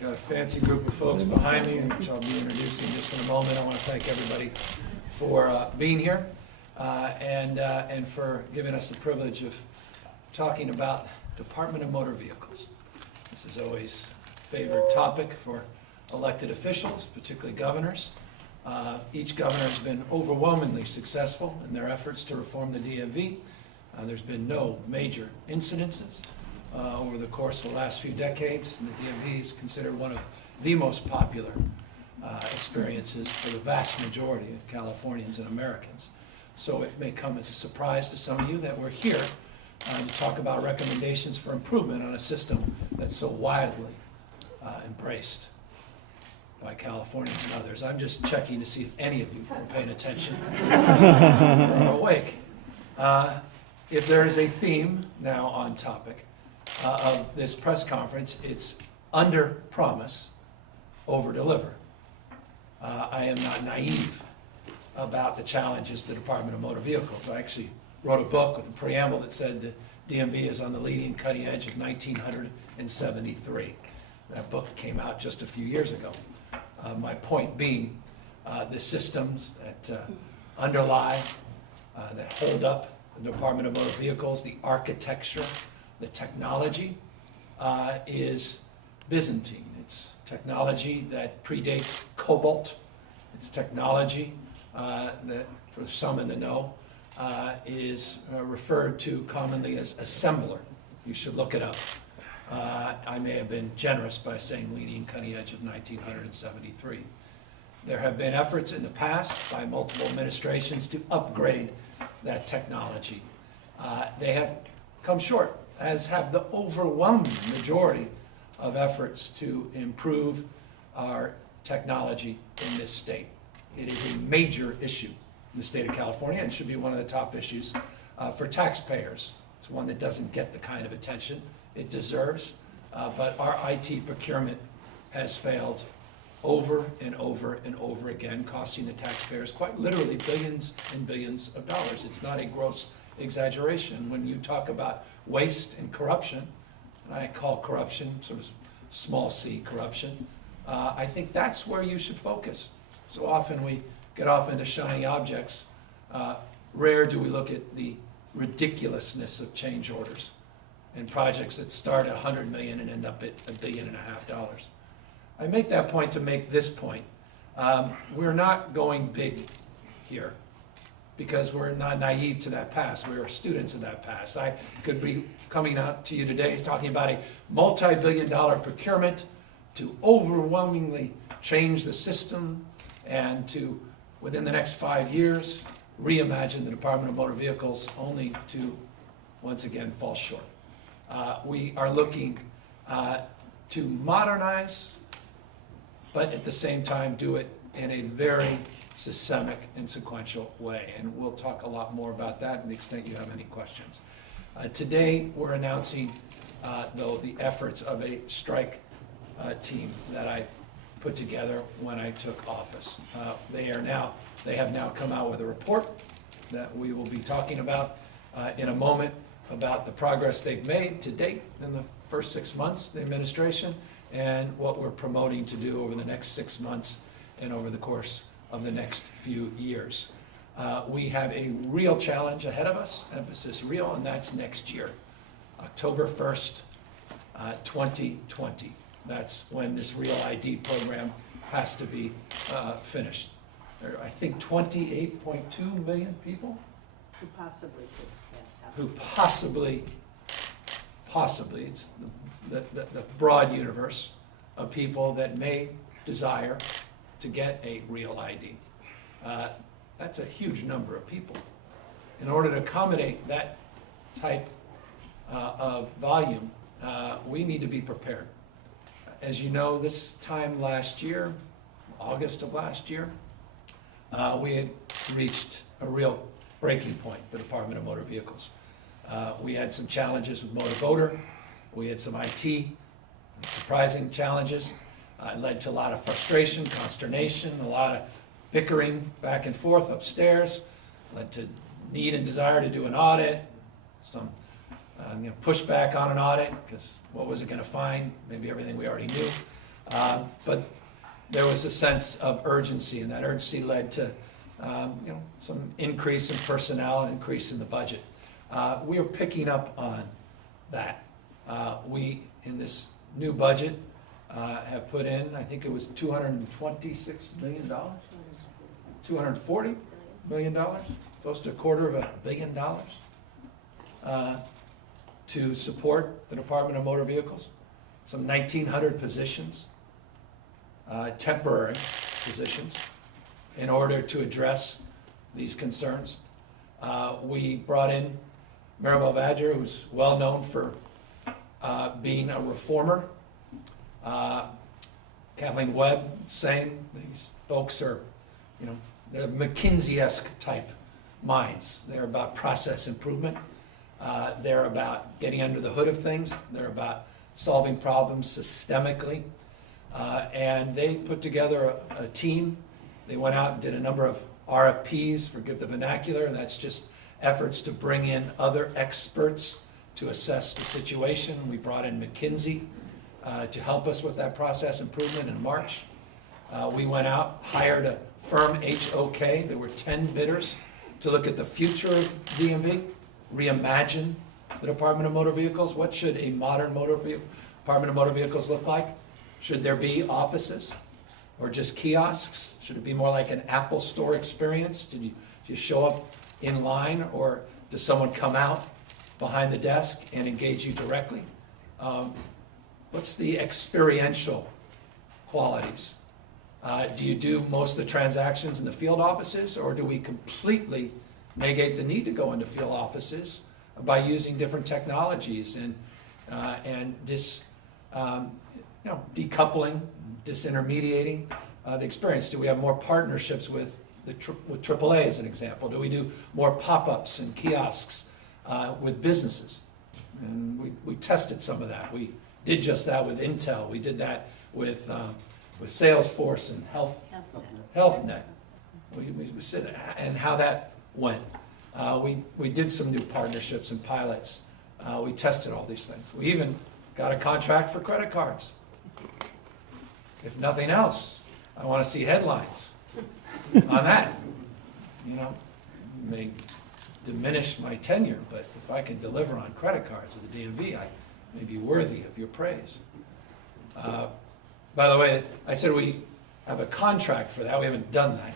Got a fancy group of folks behind me, which I'll be introducing just in a moment. I want to thank everybody for being here and for giving us the privilege of talking about Department of Motor Vehicles. This is always a favorite topic for elected officials, particularly governors. Each governor has been overwhelmingly successful in their efforts to reform the DMV. There's been no major incidences over the course of the last few decades. And the DMV is considered one of the most popular experiences for the vast majority of Californians and Americans. So it may come as a surprise to some of you that we're here to talk about recommendations for improvement on a system that's so widely embraced by Californians and others. I'm just checking to see if any of you are paying attention or are awake. If there is a theme now on topic of this press conference, it's Underpromise, overdeliver. I am not naive about the challenges of the Department of Motor Vehicles. I actually wrote a book with a preamble that said the DMV is on the leading cutting edge of 1973. That book came out just a few years ago. My point being the systems that underlie, that hold up the Department of Motor Vehicles, the architecture, the technology is Byzantine. It's technology that predates Cobalt. It's technology that, for some in the know, is referred to commonly as assembler. You should look it up. I may have been generous by saying leading cutting edge of 1973. There have been efforts in the past by multiple administrations to upgrade that technology. They have come short, as have the overwhelming majority of efforts to improve our technology in this state. It is a major issue in the state of California and should be one of the top issues for taxpayers. It's one that doesn't get the kind of attention it deserves, but our IT procurement has failed over and over and over again, costing the taxpayers quite literally billions and billions of dollars. It's not a gross exaggeration. When you talk about waste and corruption, and I call corruption sort of small c corruption, I think that's where you should focus. So often we get off into shiny objects. Rare do we look at the ridiculousness of change orders and projects that start at $100 million and end up at $1.5 billion. I make that point to make this point. We're not going big here because we're not naive to that past. We are students of that past. I could be coming out to you today talking about a multi-billion-dollar procurement to overwhelmingly change the system and to, within the next 5 years, reimagine the Department of Motor Vehicles, only to, once again, fall short. We are looking to modernize, but at the same time do it in a very systemic and sequential way. And we'll talk a lot more about that to the extent you have any questions. Today we're announcing, though, the efforts of a strike team that I put together when I took office. They have now come out with a report that we will be talking about in a moment, about the progress they've made to date in the first 6 months of the administration and what we're promoting to do over the next 6 months and over the course of the next few years. We have a real challenge ahead of us, emphasis real, and that's next year, October 1st, 2020. That's when this Real ID program has to be finished. There are, I think, 28.2 million people Who possibly could, yes. who possibly, it's the broad universe of people that may desire to get a real ID. That's a huge number of people. In order to accommodate that type of volume, we need to be prepared. As you know, this time last year, August of last year, we had reached a real breaking point for the Department of Motor Vehicles. We had some challenges with motor voter. We had some IT, surprising challenges. It led to a lot of frustration, consternation, a lot of bickering back and forth upstairs. Led to need and desire to do an audit, some pushback on an audit, because what was it going to find? Maybe everything we already knew. But there was a sense of urgency, and that urgency led to some increase in personnel, increase in the budget. We are picking up on that. We, in this new budget, have put in, I think it was $226 million, $240 million, close to $250 million, to support the Department of Motor Vehicles. Some 1,900 positions, temporary positions, in order to address these concerns. We brought in Maribel Badger, who's well known for being a reformer. Kathleen Webb, same. These folks are, they're McKinsey-esque type minds. They're about process improvement. They're about getting under the hood of things. They're about solving problems systemically. And they put together a team. They went out and did a number of RFPs, forgive the vernacular, and that's just efforts to bring in other experts to assess the situation. We brought in McKinsey to help us with that process improvement in March. We went out, hired a firm, HOK. There were 10 bidders to look at the future of DMV, reimagine the Department of Motor Vehicles. What should a modern Department of Motor Vehicles look like? Should there be offices or just kiosks? Should it be more like an Apple Store experience? Do you show up in line, or does someone come out behind the desk and engage you directly? What's the experiential qualities? Do you do most of the transactions in the field offices, or do we completely negate the need to go into field offices by using different technologies and decoupling, disintermediating the experience? Do we have more partnerships with AAA as an example? Do we do more pop-ups and kiosks with businesses? And we tested some of that. We did just that with Intel. We did that with Salesforce and HealthNet. We said, and how that went. We did some new partnerships and pilots. We tested all these things. We even got a contract for credit cards. If nothing else, I want to see headlines on that. May diminish my tenure, but if I can deliver on credit cards at the DMV, I may be worthy of your praise. By the way, I said we have a contract for that. We haven't done that.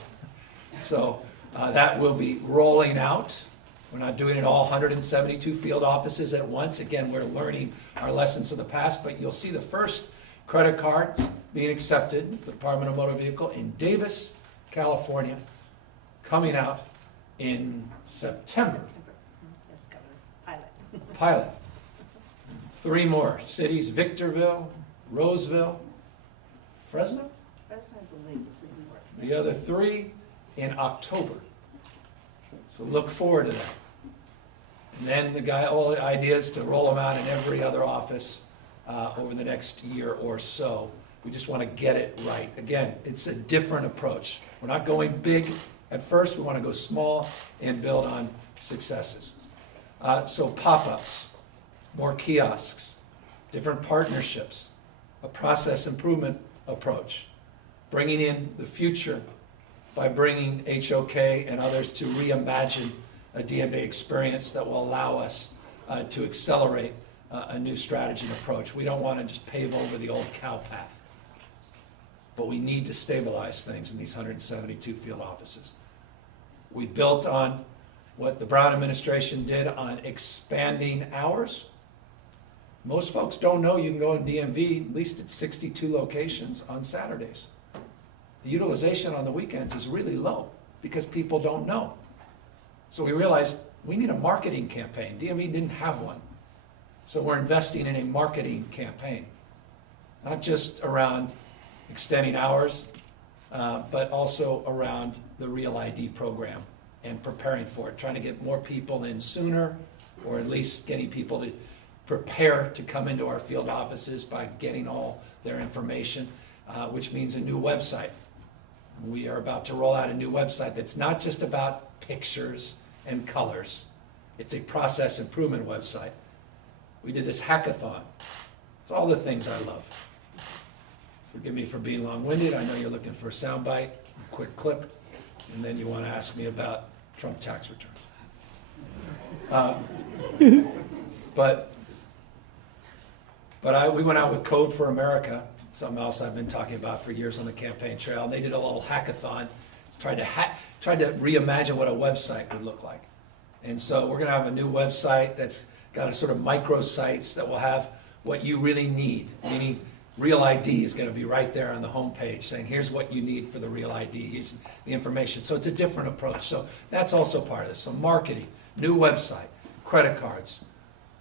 So that will be rolling out. We're not doing it all 172 field offices at once. Again, we're learning our lessons of the past, but you'll see the first credit cards being accepted for the Department of Motor Vehicle in Davis, California, coming out in September. Yes, Governor. Pilot. 3 more cities: Victorville, Roseville, Fresno? Fresno, I believe, is the New York. The other 3 in October. So look forward to that. And then all the ideas to roll them out in every other office over the next year or so. We just want to get it right. Again, it's a different approach. We're not going big at first. We want to go small and build on successes. So pop-ups, more kiosks, different partnerships, a process improvement approach, bringing in the future by bringing HOK and others to reimagine a DMV experience that will allow us to accelerate a new strategy and approach. We don't want to just pave over the old cow path, but we need to stabilize things in these 172 field offices. We built on what the Brown administration did on expanding hours. Most folks don't know you can go in DMV, at least at 62 locations on Saturdays. The utilization on the weekends is really low because people don't know. So we realized we need a marketing campaign. DMV didn't have one. So we're investing in a marketing campaign, not just around extending hours, but also around the Real ID program and preparing for it, trying to get more people in sooner, or at least getting people to prepare to come into our field offices by getting all their information, which means a new website. We are about to roll out a new website that's not just about pictures and colors. It's a process improvement website. We did this hackathon. It's all the things I love. Forgive me for being long-winded. I know you're looking for a soundbite, a quick clip, and then you want to ask me about Trump tax returns. We went out with Code for America, something else I've been talking about for years on the campaign trail, and they did a little hackathon, tried to reimagine what a website would look like. And so we're going to have a new website that's got a sort of micro sites that will have what you really need, meaning Real ID is going to be right there on the home page saying, here's what you need for the Real ID, here's the information. So it's a different approach. So that's also part of this. So marketing, new website, credit cards,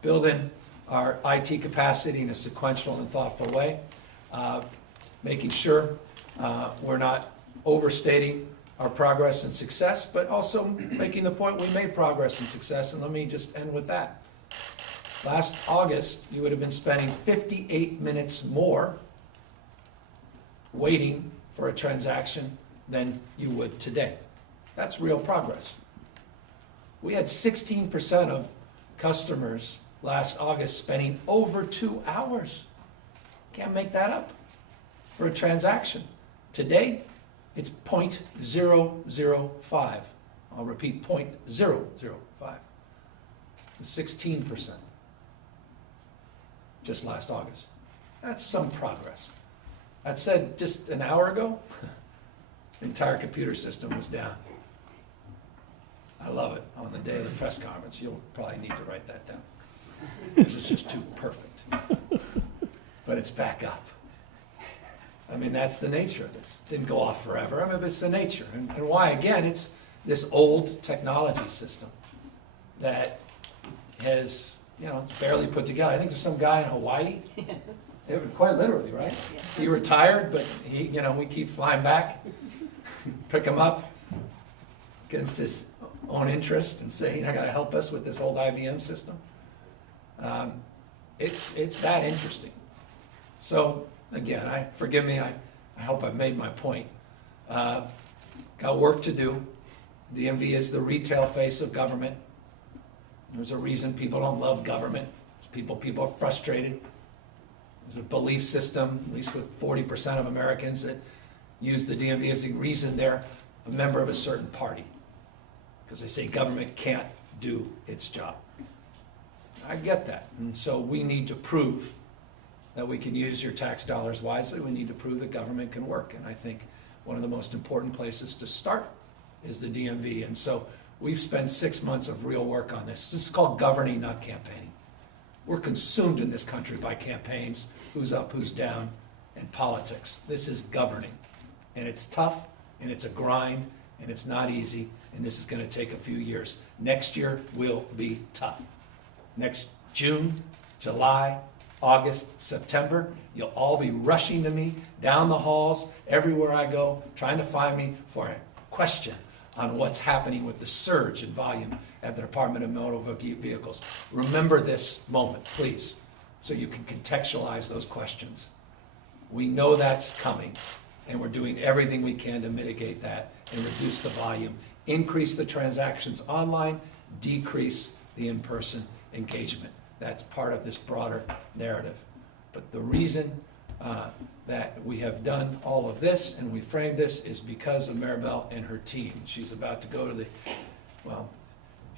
building our IT capacity in a sequential and thoughtful way, making sure we're not overstating our progress and success, but also making the point we made progress and success. And let me just end with that. Last August, you would have been spending 58 minutes more waiting for a transaction than you would today. That's real progress. We had 16% of customers last August spending over 2 hours. Can't make that up for a transaction. Today, it's 0.005. I'll repeat, 0.005. 16%. Just last August. That's some progress. That said, just an hour ago, the entire computer system was down. I love it. On the day of the press conference, you'll probably need to write that down. This is just too perfect. But it's back up. I mean, that's the nature of this. It didn't go off forever. I mean, it's the nature. And why? Again, it's this old technology system that has, it's barely put together. I think there's some guy in Hawaii. Yes. Quite literally, right? Yeah. He retired, but we keep flying back, pick him up against his own interest and say, you got to help us with this old IBM system. It's that interesting. So again, forgive me. I hope I've made my point. Got work to do. DMV is the retail face of government. There's a reason people don't love government. People are frustrated. There's a belief system, at least with 40% of Americans, that use the DMV as the reason they're a member of a certain party. Because they say government can't do its job. I get that. And so we need to prove that we can use your tax dollars wisely. We need to prove that government can work. And I think one of the most important places to start is the DMV. And so we've spent 6 months of real work on this. This is called governing, not campaigning. We're consumed in this country by campaigns, who's up, who's down, and politics. This is governing. And it's tough, and it's a grind, and it's not easy, and this is going to take a few years. Next year will be tough. Next June, July, August, September, you'll all be rushing to me down the halls, everywhere I go, trying to find me for a question on what's happening with the surge in volume at the Department of Motor Vehicles. Remember this moment, please, so you can contextualize those questions. We know that's coming, and we're doing everything we can to mitigate that and reduce the volume, increase the transactions online, decrease the in-person engagement. That's part of this broader narrative. But the reason that we have done all of this and we framed this is because of Maribel and her team. She's about to go to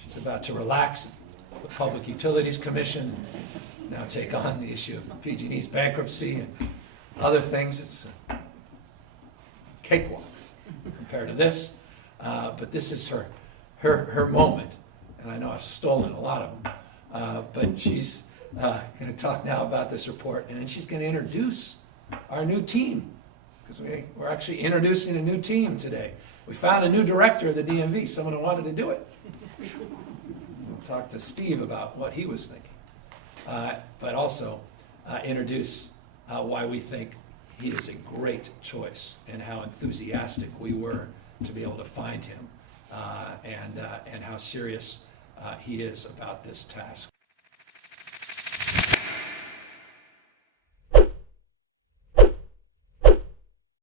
she's about to relax the Public Utilities Commission and now take on the issue of PG&E's bankruptcy and other things. It's a cakewalk compared to this, but this is her moment, and I know I've stolen a lot of them, but she's going to talk now about this report, and then she's going to introduce our new team, because we're actually introducing a new team today. We found a new director of the DMV, someone who wanted to do it. We'll talk to Steve about what he was thinking, but also introduce why we think he is a great choice and how enthusiastic we were to be able to find him, and how serious he is about this task.